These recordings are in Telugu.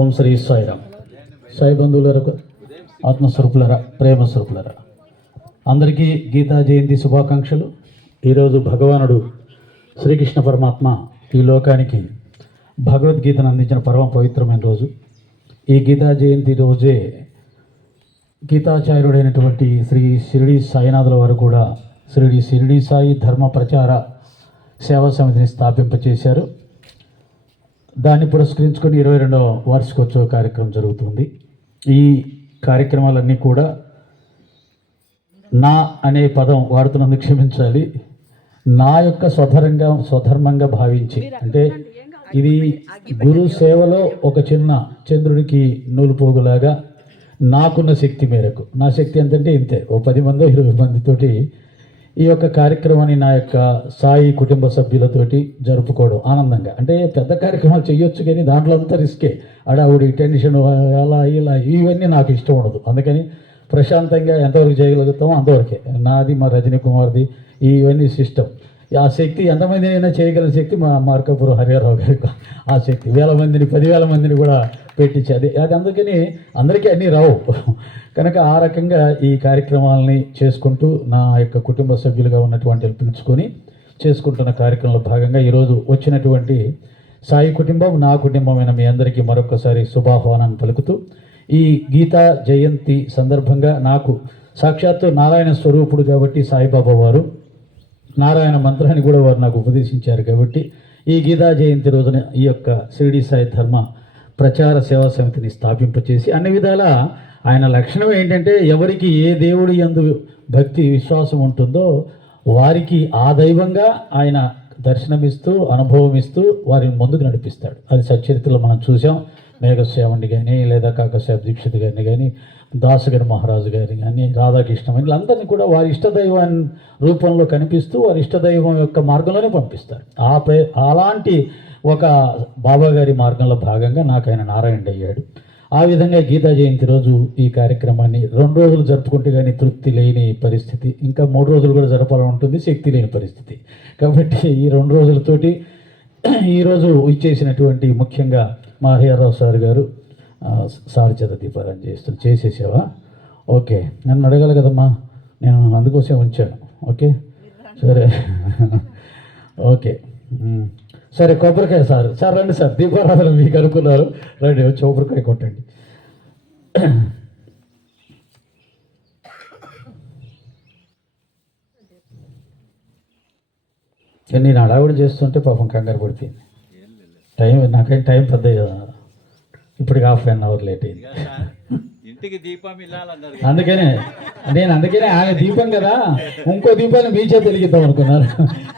ఓం శ్రీ సాయిరామ్. సాయి బంధువులకు ఆత్మస్వరూపులరా ప్రేమ స్వరూపులరా అందరికీ గీతా జయంతి శుభాకాంక్షలు. ఈరోజు భగవానుడు శ్రీకృష్ణ పరమాత్మ ఈ లోకానికి భగవద్గీతను అందించిన పరమ పవిత్రమైన రోజు. ఈ గీతా జయంతి రోజే గీతాచార్యుడైనటువంటి శ్రీ షిరిడి సాయినాథుల వారు కూడా శ్రీ షిరిడి సాయి ధర్మ ప్రచార సేవా సమితిని స్థాపింపచేశారు. దాన్ని పురస్కరించుకొని ఇరవై రెండవ వార్షికోత్సవ కార్యక్రమం జరుగుతుంది. ఈ కార్యక్రమాలన్నీ కూడా నా అనే పదం వాడుతున్నందుకు క్షమించాలి. నా యొక్క స్వధరంగా స్వధర్మంగా భావించి అంటే ఇది గురు సేవలో ఒక చిన్న చంద్రుడికి నూలుపోగులాగా నాకున్న శక్తి మేరకు. నా శక్తి ఎంతంటే ఇంతే. ఓ పది మందో ఇరవై మందితోటి ఈ యొక్క కార్యక్రమాన్ని నా యొక్క సాయి కుటుంబ సభ్యులతోటి జరుపుకోవడం ఆనందంగా. అంటే పెద్ద కార్యక్రమాలు చేయొచ్చు కానీ దాంట్లో అంతా రిస్కే. అడావుడి టెన్షన్ అలా ఇలా ఇవన్నీ నాకు ఇష్టం ఉండదు. అందుకని ప్రశాంతంగా ఎంతవరకు చేయగలుగుతామో అంతవరకే. నాది మా రజనీ కుమార్ది ఇవన్నీ సిస్టమ్. ఆ శక్తి ఎంతమంది అయినా చేయగల శక్తి మా మార్కాపురం హరిహరరావు గారికి ఆ శక్తి. వేల మందిని పదివేల మందిని కూడా పెట్టించి అది. అది అందుకని అందరికీ అన్నీ రావు. కనుక ఆ రకంగా ఈ కార్యక్రమాలని చేసుకుంటూ నా యొక్క కుటుంబ సభ్యులుగా ఉన్నటువంటి పిలుచుకొని చేసుకుంటున్న కార్యక్రమంలో భాగంగా ఈరోజు వచ్చినటువంటి సాయి కుటుంబం నా కుటుంబమైన మీ అందరికీ మరొకసారి శుభాహ్వానాన్ని పలుకుతూ ఈ గీతా జయంతి సందర్భంగా నాకు సాక్షాత్తు నారాయణ స్వరూపుడు కాబట్టి సాయిబాబా వారు నారాయణ మంత్రాన్ని కూడా వారు నాకు ఉపదేశించారు కాబట్టి ఈ గీతా జయంతి రోజున ఈ యొక్క షిరిడి సాయి ధర్మ ప్రచార సేవా సమితిని స్థాపింపచేసి అన్ని విధాల ఆయన లక్షణం ఏంటంటే ఎవరికి ఏ దేవుడి అందు భక్తి విశ్వాసం ఉంటుందో వారికి ఆ దైవంగా ఆయన దర్శనమిస్తూ అనుభవం ఇస్తూ వారిని ముందుకు నడిపిస్తాడు. అది సచరిత్రలో మనం చూసాం మేఘశ్యాముని కానీ లేదా కాకశ్యాప్ దీక్షిత్ గారిని కానీ దాసగర్ మహారాజు గారి కానీ రాధాకృష్ణ వీళ్ళందరినీ కూడా వారి ఇష్టదైవం రూపంలో కనిపిస్తూ వారి ఇష్టదైవం యొక్క మార్గంలోనే పంపిస్తారు. ఆ ప్రే అలాంటి ఒక బాబా గారి మార్గంలో భాగంగా నాకు ఆయన నారాయణ అయ్యాడు. ఆ విధంగా గీతా జయంతి రోజు ఈ కార్యక్రమాన్ని రెండు రోజులు జరుపుకుంటే కానీ తృప్తి లేని పరిస్థితి ఇంకా మూడు రోజులు కూడా జరపాలని ఉంటుంది శక్తి లేని పరిస్థితి. కాబట్టి ఈ రెండు రోజులతోటి ఈరోజు ఇచ్చేసినటువంటి ముఖ్యంగా మా సార్ గారు సార్ చేత దీపారాయణ చేస్తూ చేసేసావా? ఓకే. నన్ను అడగాలి కదమ్మా. నేను అందుకోసం ఉంచాను. ఓకే? సరే. ఓకే. సరే కొబ్బరికాయ సార్. సార్ రండి సార్. దీపారాధన మీకు అనుకున్నారు. రండి వచ్చి కొబ్బరికాయ కొట్టండి. నేను అడావిడి చేస్తుంటే పాపం కంగారు పడిపోయింది. టైం నాకైనా టైం పెద్ద ఇప్పటికి హాఫ్ అన్ అవర్ లేట్ అయింది. ఇంటికి దీపం అందుకనే నేను అందుకనే ఆమె దీపం కదా ఇంకో దీపాన్ని మీ చేత వెలిగిద్దాం అనుకున్నారు.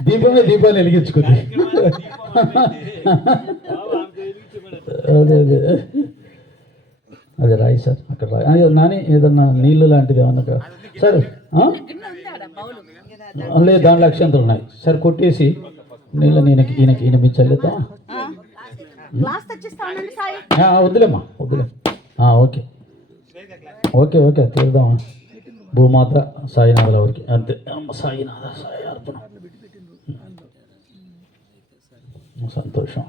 దీపమే దీపాన్ని వెలిగించుకుంది. అదే అదే. అదే రాయి సార్ అక్కడ రాయి. నాని ఏదన్నా నీళ్ళు లాంటిది ఏమన్నా సార్? లేదు దాంట్లో అక్షంతలు ఉన్నాయి. సార్ కొట్టేసి నీళ్ళు ఈయనకి ఈయనకి ఈయన మీద చల్లేద్దాం. గ్లాస్ తెచ్చిస్తా ఉండండి సాయి. ఆ, వద్దులేమ్మా వద్దులే. ఆ, ఓకే. ఓకే ఓకే తీద్దాం. భూమాత సాయినాథుల వారికి. అంతే. అమ్మ సాయినాథ సాయి అర్పణ. సంతోషం.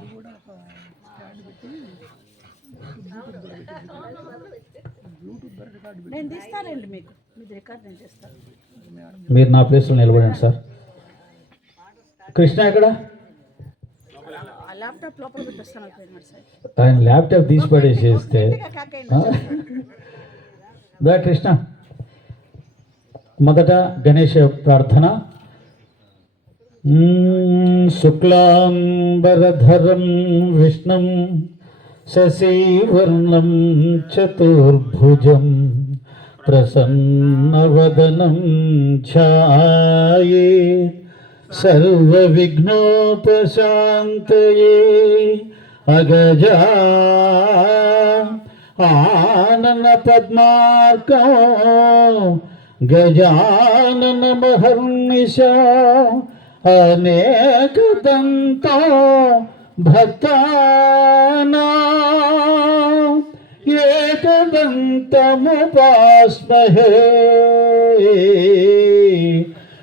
నేను తీస్తానండి మీకు. మీది రికార్డ్ నేను చేస్తాను. మీరు నా ప్లేస్లో నిలబడండి సార్. కృష్ణ ఎక్కడ? ల్యాప్టాప్ లోపల పెట్టేస్తాను ఆయన ల్యాప్టాప్ తీసి పడేసేస్తే? దా కృష్ణ. మొదట గణేష ప్రార్థన. శుక్లాంబరధరం విష్ణుం శశివర్ణం చతుర్భుజం ప్రసన్నవదనం ఛాయే. సర్వవిఘ్నోపశాంతయే అగజా ఆనన పద్మార్కం గజానన మహర్నిశ అనేకదంత భక్తానా ఏకదంతముపాస్మహే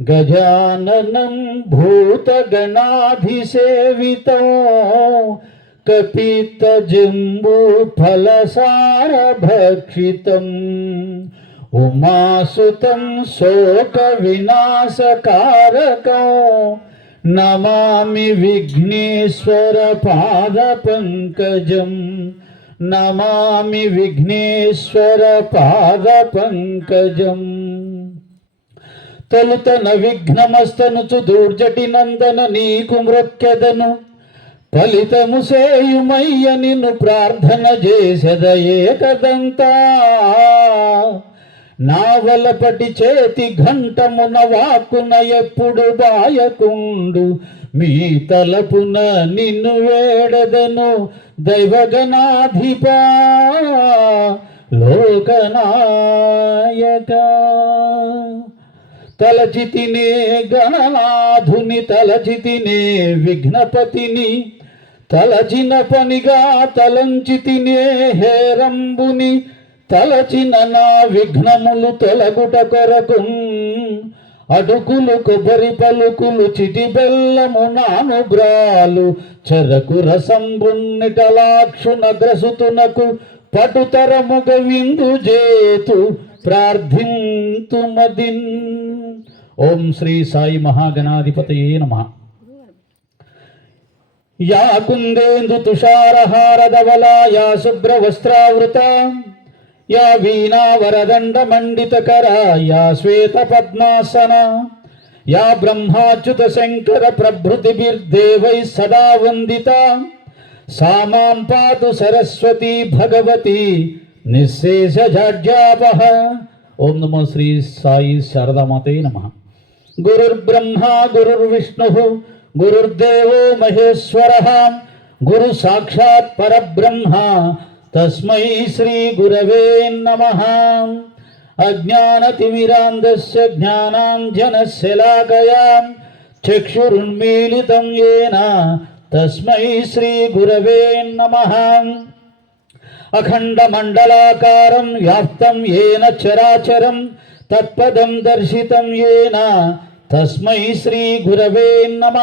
गजाननं भूतगणाधिसेवितो कपितजम्बूफलसारभक्षितम् उमासुतं शोकविनाशकारकौ नमामि विघ्नेश्वरपादपङ्कजम् नमामि विघ्नेश्वरपादपङ्कजम् తలుతన విఘ్నమస్తనుచు దూర్జటి నందన నీకు మృక్కెదను ఫలితము సేయుమయ్య నిన్ను ప్రార్థన చేసెదయే కదంతా. నావలపటి చేతి ఘంటమున వాకున ఎప్పుడు బాయకుండు. మీ తలపున నిన్ను వేడదను దైవగణాధిపా. లోకనాయక. తలచితినే గణనాథుని తలచితినే విఘ్నపతిని తలచిన పనిగా తలంచితినే హేరంబుని తలచిన నా విఘ్నములు తొలగుట కొరకు. అడుగులు కొబ్బరి పలుకులు చిటి బెల్లము నానుగ్రాలు చెరకు రసంబున్నిటలాక్షున గ్రసుతునకు పటుతరముగ విందు జేతు ప్రార్థింతుమదిన్. ఓం శ్రీ సాయి మహాగణాధిపతయే నమ. యా కుందేందు తుషారహారధవలా యా శుభ్రవస్త్రావృత యా వీణావరదండమండితకరా యా శ్వేత పద్మాసన యా బ్రహ్మాచ్యుత శంకర ప్రభృతిభిర్దేవై సదా వందిత సామాం పాతు సరస్వతి భగవతి నిశ్శేష జాడ్యాపహ ఓం నమో శ్రీ సాయి శారదామాతే నమ. గురుర్బ్రహ్మా గురుర్విష్ణు గురుర్దేవో మహేశ్వర గురు సాక్షాత్ పరబ్రహ్మ తస్మై శ్రీ గురవే నమ అజ్ఞానతిమిరాంధస్య జ్ఞానాంజన లాకయాం చక్షురుమీలితం ఏన తస్మై శ్రీ గురవే నమ అఖండమండలాకారం వ్యాప్తం ఏన చరాచరం తత్పదం దర్శితం ఏన తస్మై శ్రీ గురవే నమ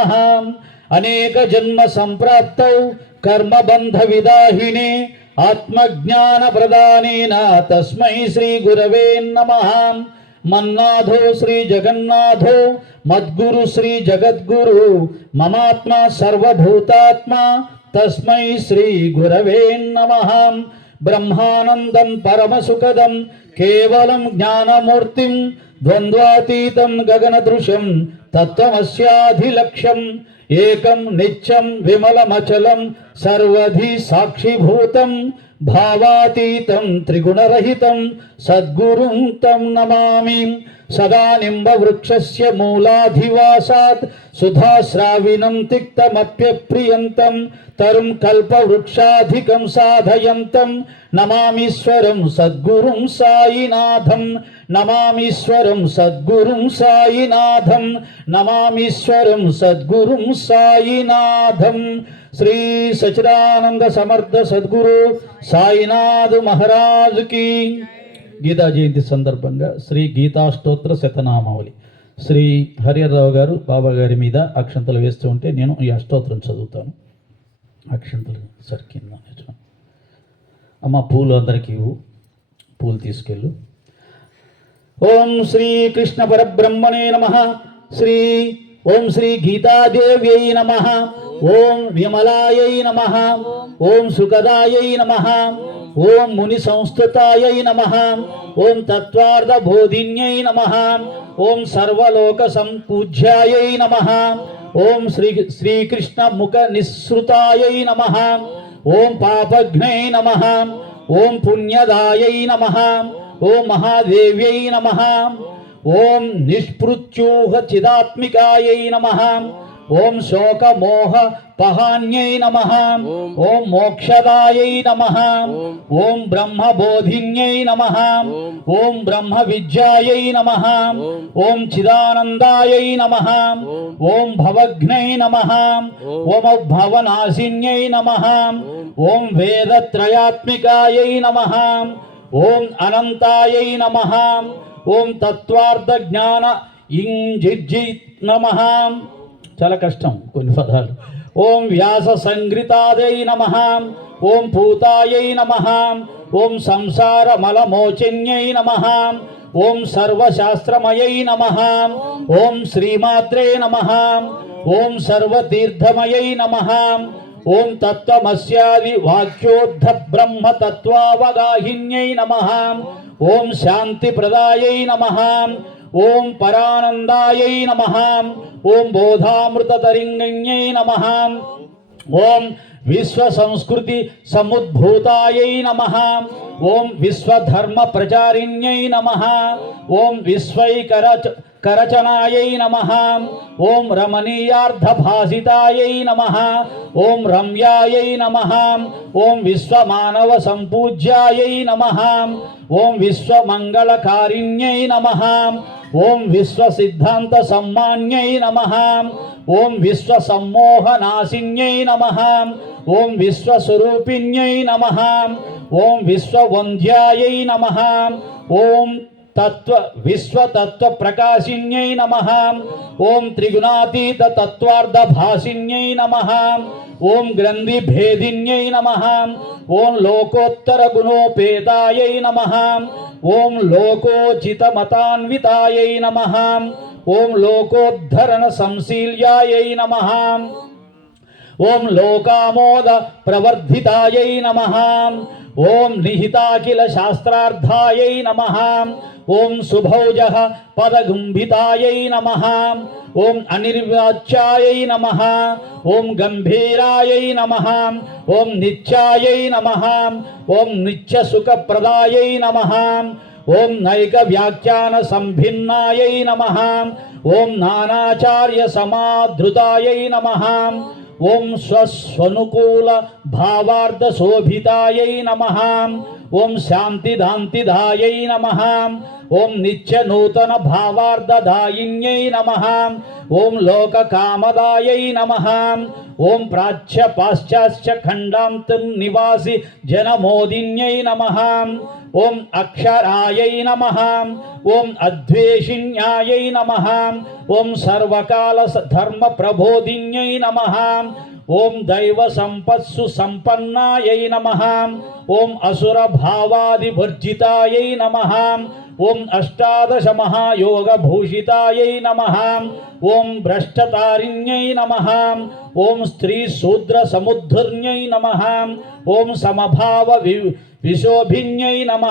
అనేక జన్మ సంప్రాప్తౌ కర్మబంధ విదాహిని ఆత్మజ్ఞాన ప్రదానేన తస్మై శ్రీ గురవే నమ మన్నాథో శ్రీ జగన్నాథో మద్గురు శ్రీ జగద్గురు మమాత్మ సర్వభూతాత్మ తస్మై శ్రీ గురవే నమ బ్రహ్మానందం పరమసుఖదం కేవలం జ్ఞానమూర్తిం ద్వంద్వాతీతం గగనదృశం తత్వమస్యాధిలక్ష్యం ఏకం నిత్యం విమలమచలం సర్వధి సాక్షిభూతం భావాతీతం త్రిగుణరహితం సద్గురుం తం నమామి సదా నింబవృక్షస్య మూలాధివాసాత్ సుధాశ్రావిణం తిక్తమప్యప్రియంతం తరుం కల్పవృక్షాధికం సాధయంతం నమామీశ్వరం సద్గురుం సాయినాథం నమామీశ్వరం సద్గురుం సాయినాథం నమామీశ్వరం సద్గురుం సాయినాథం శ్రీ సచిదానంద సమర్థ సద్గురు సాయినాథ్ మహారాజుకి గీతా జయంతి సందర్భంగా శ్రీ గీతాష్టోత్ర శతనామావళి. శ్రీ హరిహరరావు గారు బాబా గారి మీద అక్షంతలు వేస్తూ ఉంటే నేను ఈ అష్టోత్తరం చదువుతాను. అక్షంతలు సరి కింద అమ్మ పూలు అందరికీ ఇవ్వు. పూలు తీసుకెళ్ళు. ఓం శ్రీ కృష్ణ పరబ్రహ్మణే నమ. శ్రీ ఓం శ్రీ గీతాదేవ్యై నమ. ఓం విమలాయై నమ. ఓం సుఖదాయై నమ. ఓం ముని సంస్థతాయై నమ. ఓం తత్వార్థ బోధిన్యై నమ. ఓం సర్వలోక సంపూజ్యాయై నమ. ఓం శ్రీ శ్రీకృష్ణ ముఖ నిస్సృతాయై నమ. ఓం పాపఘ్నై నమ. ఓం పుణ్యదాయై నమ. ఓం మహాదేవ్యై నమ. ఓం నిష్పృత్యూహ చిదాత్మికాయై నమ ఓం శోక మోహ పహాన్యై నమ ఓం మోక్షదాయై నమ ఓం బ్రహ్మ బోధిన్యై నమ ఓం బ్రహ్మ విద్యాయై నమ ఓం చిదానందాయై నమ ఓం భవఘ్నై నమ ఓం భవనాశిన్యై నమ ఓం వేదత్రయాత్మికాయై నమ ఓం అనంతాయై నమ ఓం తత్వార్థ జ్ఞాన ఇంజిజ్జి నమ చాలా కష్టం కొన్ని పదాలు. ఓం వ్యాస సంగృతాదై నమ. ఓం పూతాయై నమ. ఓం సంసార మలమోచన్యై నమ. ఓం సర్వశాస్త్రమయై నమ. ఓం శ్రీమాత్రే నమ. ఓం సర్వతీర్థమయై నమ. ఓం తత్వమస్యాది వాక్యోద్ధ బ్రహ్మ తత్వావగాహిన్యై నమ. ఓం శాంతి ప్రదాయై నమ. ఓం పరానందాయై నమ. ఓం బోధామృతతరింగణ్యై నమ. ఓం విశ్వ సంస్కృతి సముద్భూతాయై నమ. ఓం విశ్వధర్మ ప్రచారిణ్యై నమ. ఓం విశ్వైకర కరచనాయై నమ. ఓం రమణీయార్థభాసితాయై నమ. ఓం రమ్యాయై నమ. ఓం విశ్వమానవ సంపూజ్యాయై నమ. ఓం విశ్వమంగళకారిణ్యై నమ. ఓం విశ్వసిద్ధాంత సమ్మాన్యై నమ. ఓం విశ్వసమ్మోహనాశిన్యై నమ. ఓం విశ్వస్వరూపిణ్యై నమ. ఓం విశ్వవంధ్యాయై నమ. ఓం తత్వ విశ్వతత్వ ప్రకాశిన్యై నమ. ఓం త్రిగుణాతీత తత్వార్థ భాషిన్యై నమ. ఓం గ్రంథి భేదిన్యై నమ. ఓం లోకోత్తర గుణోపేతాయై నమ. ఓం లోకోచిత మతాన్వితాయై నమ. ఓం లోకోద్ధరణ సంశీల్యాయై నమ. ఓం లోకామోద ప్రవర్ధితాయై నమ. ఓం నిహితాఖిల శాస్త్రార్థాయై నమ. ఓం సుభౌజ పదగుంభితాయై నమ ఓం అనిర్వాచ్యాయై నమ ఓం గంభీరాయై నమ ఓం నిత్యాయై నమ ఓం నిత్యసుఖప్రదాయై నమ ఓం నైక వ్యాఖ్యాన సంభిన్నాయై నమ ఓం నానాచార్య సమాధృతాయై నమ ఓం స్వస్వనుకూల భావార్థ శోభితాయై నమ ఓం శాంతి దాంతి ధాయై నమ. ఓం నిత్య నూతన భావార్థదాయిన్యై నమ. ఓం లోక కామదాయై నమ. ఓం ప్రాచ్య పాశ్చాశ్చ ఖండాంతం నివాసి జనమోదిన్యై నమ. ఓం అక్షరాయై నమ. ఓం అద్వేషిణ్యాయై నమ. ఓం సర్వకాల ధర్మ ప్రబోధిన్యై నమ. ఓం దైవ సంపత్సు సంపన్నాయై నమ. ఓం అసుర భావాదివర్జితాయై నమ. ఓం అష్టాదశ మహాయోగ భూషితాయై నమ. ఓం భ్రష్టతారిణ్యై నమ. ఓం స్త్రీ శూద్ర సముద్ధర్ణ్యై నమ. ఓం సమభావ వి విశోభిన్యై నమ.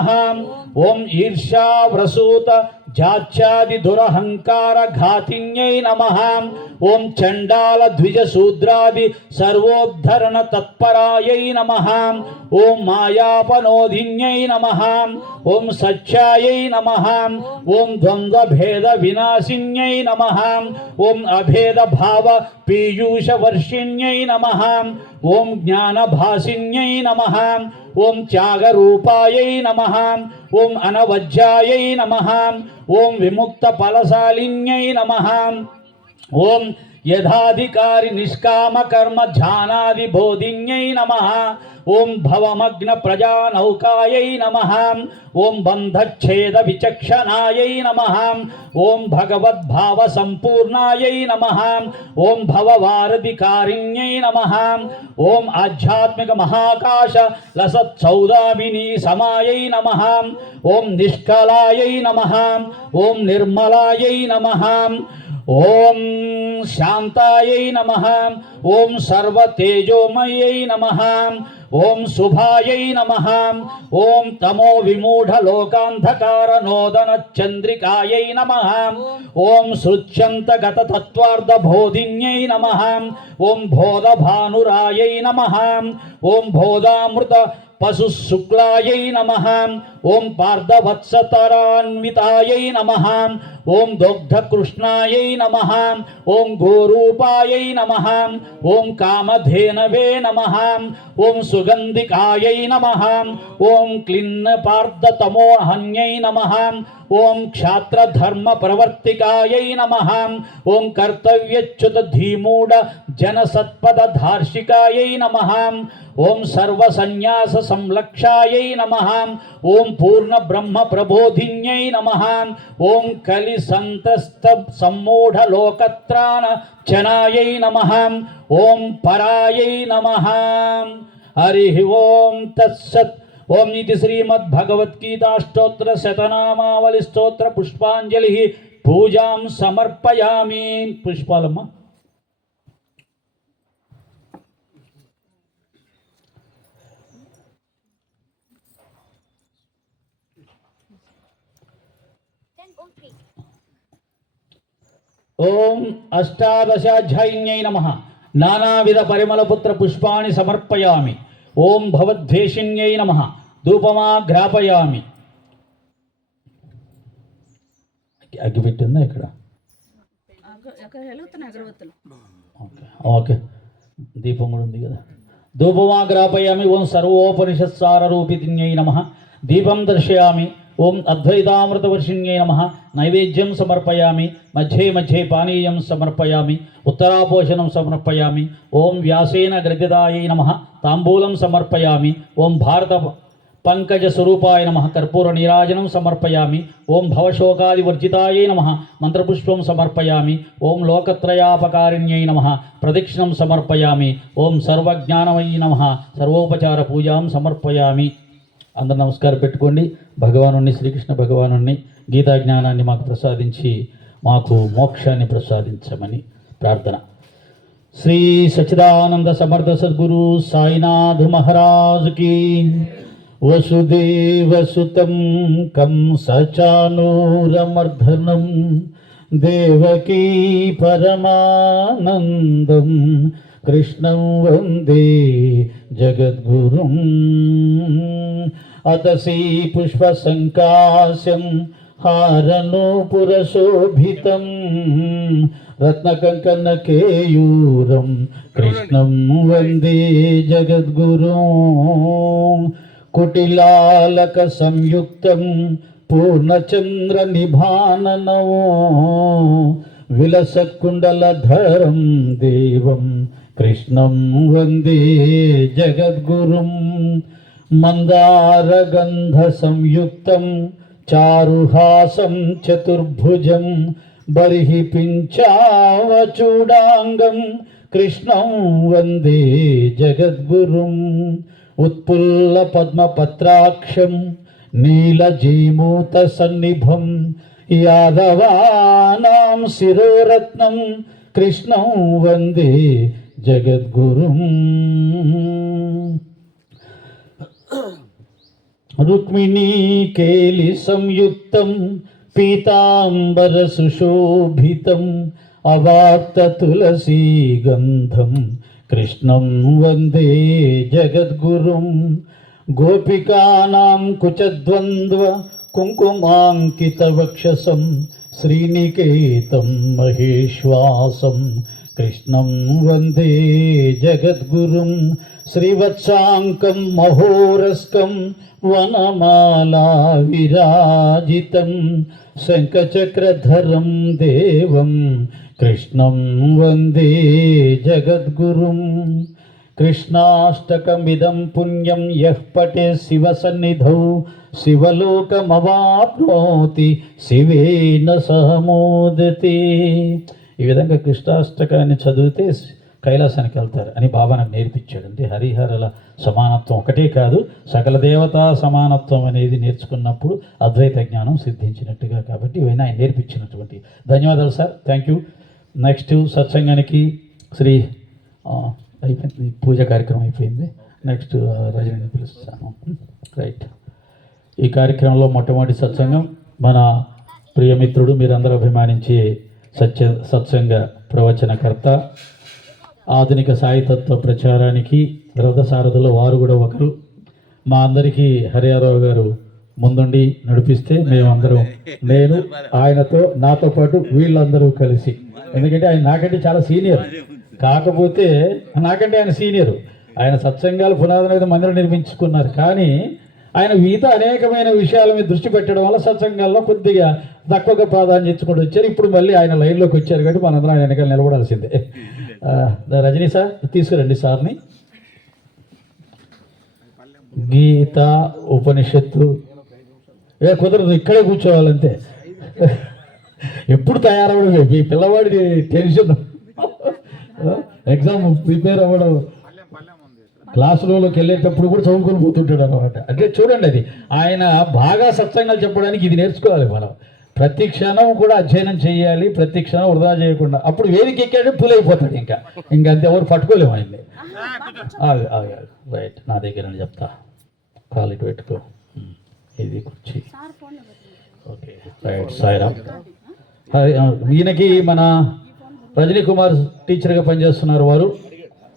ఓం ఈర్ష్యావ్రసూత జాత్యాది దురహంకార ఘాతిన్యై నమ. ఓం చండాల ద్విజ శూద్రాది సర్వోద్ధరణ తత్పరాయై నమ. ఓం మాయాపనోధిన్యై నమ. ఓం సత్యాయై నమ. ఓం ద్వంద్వ భేద వినాశిన్యై నమ. ఓం అభేద భావ పీయూష వర్షిణ్యై నమ. ఓం జ్ఞానభాసిన్యై నమ. ఓం త్యాగరూపాయై నమ. ఓం అనవజ్యాయై నమ. ఓం విముక్త ఫలశాలిన్యై నమ. ఓం యథాధికారి నిష్కామ కర్మ ధ్యానాది బోధిన్యై నమ. ఓం భవమగ్న ప్రజానౌకాయై నమ ఓం బంధచ్ఛేద విచక్షణాయై నమ ఓం భగవద్భావ సంపూర్ణాయై నమ ఓం భవవారధికారిణ్యై నమ ఓం ఆధ్యాత్మిక మహాకాశ లసత్సౌదామిని సమాయై నమ ఓం నిష్కలాయై నమ ఓం నిర్మలాయై నమ ఓం శాంతాయై నమ ఓం సర్వతేజోమయై నమ ఓం శుభాయై నమ. ఓం తమో విమూఢ లోకాంధకార నోదన చంద్రికాయై నమ. ఓం సృచ్యంత గత తత్వార్థ బోధిన్యై నమ. ఓం బోధ భానురాయై నమ. ఓం బోధామృత పశు శుక్లాయై నమ. ఓం పార్థవత్సతరాన్వితాయై నమ. ఓం దగ్ధకృష్ణాయై నమ ఓం గోరూపాయై నమ ఓం కామధేనవే నమ ఓం సుగంధికాయై నమ ఓం క్లిన్న పార్థతమోహన్యై నమ ఓం క్షాత్రధర్మ ప్రవర్తికాయై నమ ఓం కర్తవ్యచ్యుత ధీమూఢ జనసత్పద ధార్షికాయై నమ ఓం సర్వ సన్యాస సంలక్షాయై నమ ఓం పూర్ణ బ్రహ్మ ప్రబోధిన్యై నమ ఓం కలి సంతస్త సమ్మూఢలోకత్రాణ చనాయై నమ. ఓం పరాయై నమ. హరి ఓం తత్సత్. ఓం ఇది శ్రీమద్భగవద్గీతాష్టోత్ర శతనామావళి స్తోత్ర పుష్పాంజలి. పూజాం సమర్పయామి. పుష్పాలమ్మ. ఓం అష్టాదశాధ్యాయిన్యై నమ. నానావిధ పరిమళపుత్ర పుష్పాణి సమర్పయామి. ఓం భవద్వేషిణ్యై నమ. ధూపమా గ్రాపయామి అగ్గి పెట్టిందా ఇక్కడ ఓకే. దీపం కూడా ఉంది కదా. ధూపమా గ్రాపయామి ఓం సర్వోపనిషత్సార రూపిణ్యై నమ. దీపం దర్శయామి. ఓం అద్వైతామృతవర్షిణ్యై నమ. నైవేద్యం సమర్పయామి. మధ్యే మధ్యే పానీయం సమర్పయామి. ఉత్తరాపోషణం సమర్పయామి. ఓం వ్యాసేన గ్రదిదాయై నమ. తాంబూలం సమర్పయామి. ఓం భారత పంకజ స్వరూపాయ నమ. కర్పూర నీరాజనం సమర్పయామి. ఓం భవశోకాదివర్జితాయై నమ. మంత్రపుష్పం సమర్పయామి. ఓం లోకత్రయాపకారిణ్యై నమ. ప్రదక్షిణం సమర్పయామి. ఓం సర్వజ్ఞానమయీ నమ. సర్వోపచార పూజాం సమర్పయామి. అందరు నమస్కారం పెట్టుకోండి. భగవాను శ్రీకృష్ణ భగవాను గీతా జ్ఞానాన్ని మాకు ప్రసాదించి మాకు మోక్షాన్ని ప్రసాదించమని ప్రార్థన. శ్రీ సచిదానంద సమర్థ సద్గురు సాయినాథ్ మహారాజుకి వసుదేవసుతం కం సచానూరమర్ధనం దేవకీ పరమానందం కృష్ణం వందే జగద్గురుం అతసీ పుష్పసంకాశం హారనూపురశోభితం రత్నకంకనకేయూరం కృష్ణం వందే జగద్గురు కుటిలాలక సంయుక్తం పూర్ణచంద్ర నిభాననో విలసకుండలధరం దేవం కృష్ణం వందే జగద్గురుం మందారగంధ సంయుక్తం చారుహాసం చతుర్భుజం బర్హి పించావచూడాంగం కృష్ణం వందే జగద్గురుం ఉత్పుల్ల పద్మపత్రాక్షం నీలజీమూత జగద్గురు. రుక్మిణీ కేలి సంయుక్తం పీతాంబర సుశోభితం అవార్త తులసీ గంధం. కృష్ణం వందే జగద్గురుం. గోపికానాం కుచద్వంద్వ కుంకుమాంకిత వక్షసం శ్రీనికేతం మహేశ్వాసం. కృష్ణం వందే జగద్గురుం శ్రీవత్సాంకం మహోరస్కం వనమాలా విరాజితం శంఖచక్రధరం దేవం కృష్ణం వందే జగద్గురుం. కృష్ణాష్టకమిదం పుణ్యం యః పటే శివసన్నిధౌ శివలోకమవాప్నోతి శివేన సహమోదతి. ఈ విధంగా కృష్ణాష్టకాన్ని చదివితే కైలాసానికి వెళ్తారు అని భావన నేర్పించాడు. అంటే హరిహరల సమానత్వం ఒకటే కాదు సకల దేవతా సమానత్వం అనేది నేర్చుకున్నప్పుడు అద్వైత జ్ఞానం సిద్ధించినట్టుగా కాబట్టి ఇవన్నీ ఆయన నేర్పించినటువంటి ధన్యవాదాలు సార్. థ్యాంక్ యూ నెక్స్ట్ సత్సంగానికి శ్రీ అయిపోయింది పూజ కార్యక్రమం అయిపోయింది. నెక్స్ట్ రజనీని పిలుస్తాను. రైట్ ఈ కార్యక్రమంలో మొట్టమొదటి సత్సంగం మన ప్రియమిత్రుడు మీరందరూ అభిమానించే సత్య సత్సంగ ప్రవచనకర్త. ఆధునిక సాయితత్వ ప్రచారానికి రథసారథులు వారు కూడా ఒకరు. మా అందరికీ హరియారావు గారు ముందుండి నడిపిస్తే మేమందరం నేను ఆయనతో నాతో పాటు వీళ్ళందరూ కలిసి. ఎందుకంటే ఆయన నాకంటే చాలా సీనియర్. కాకపోతే నాకంటే ఆయన సీనియర్. ఆయన సత్సంగాలు పునాది మీద మందిరం నిర్మించుకున్నారు. కానీ ఆయన మిగతా అనేకమైన విషయాల మీద దృష్టి పెట్టడం వల్ల సత్సంగాల్లో కొద్దిగా తక్కువగా ప్రాధాన్యత ఇచ్చుకుంటూ వచ్చారు. ఇప్పుడు మళ్ళీ ఆయన లైన్లోకి వచ్చారు కాబట్టి మనందరం ఆయన వెనకాల నిలబడాల్సిందే. రజనీ సార్ తీసుకురండి సార్ని. గీత ఉపనిషత్తు. ఏ కుదరదు ఇక్కడే కూర్చోవాలంతే. ఎప్పుడు తయారవడం ఈ పిల్లవాడి టెన్షన్. ఎగ్జామ్ ప్రిపేర్ అవ్వడం. క్లాస్ రూమ్లోకి వెళ్ళేటప్పుడు కూడా చదువుకొని పోతుంటాడు అనమాట అంటే చూడండి అది. ఆయన బాగా సత్సంగాలు చెప్పడానికి ఇది నేర్చుకోవాలి మనం. ప్రతి క్షణం కూడా అధ్యయనం చేయాలి ప్రతి క్షణం వృధా చేయకుండా. అప్పుడు వేదిక ఎక్కాడు పుల్ అయిపోతాడు ఇంకా. ఇంకా అంతే ఎవరు పట్టుకోలేము ఆయన్ని. రైట్ నా దగ్గర చెప్తా. కాలు ఇటు పెట్టుకో. Hmm. ఇది కుర్చీ. Okay right Sairam. ఈయనకి మన రజనీ కుమార్ టీచర్గా పనిచేస్తున్నారు వారు.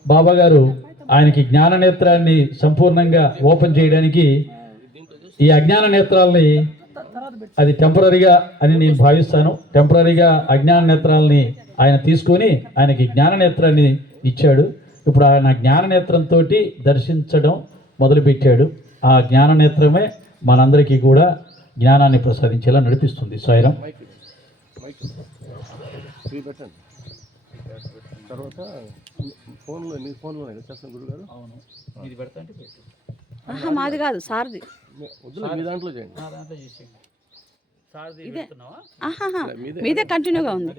బాబా గారు ఆయనకి జ్ఞాన నేత్రాన్ని సంపూర్ణంగా ఓపెన్ చేయడానికి ఈ అజ్ఞాన నేత్రాలని అది టెంపరీగా అని నేను భావిస్తాను. టెంపరీగా అజ్ఞాన నేత్రాలని ఆయన తీసుకొని ఆయనకి జ్ఞాన నేత్రాన్ని ఇచ్చాడు. ఇప్పుడు ఆయన జ్ఞాన నేత్రంతో దర్శించడం మొదలుపెట్టాడు. ఆ జ్ఞాన నేత్రమే మనందరికీ కూడా జ్ఞానాన్ని ప్రసాదించేలా నడిపిస్తుంది. సాయిరం. తర్వాత ఫోన్లో మీ ఫోన్లో చేస్తాను గురుగారు? అవును. ఇది పెడతా అంటే పెట్టు. ఆహా, మాది కాదు సార్ది. వద్దులే మీ దాంట్లో చేయండి. నా దాంట్లో చేసేయండి. సార్ ఆహాహా. మీదే. కంటిన్యూగా ఉంది.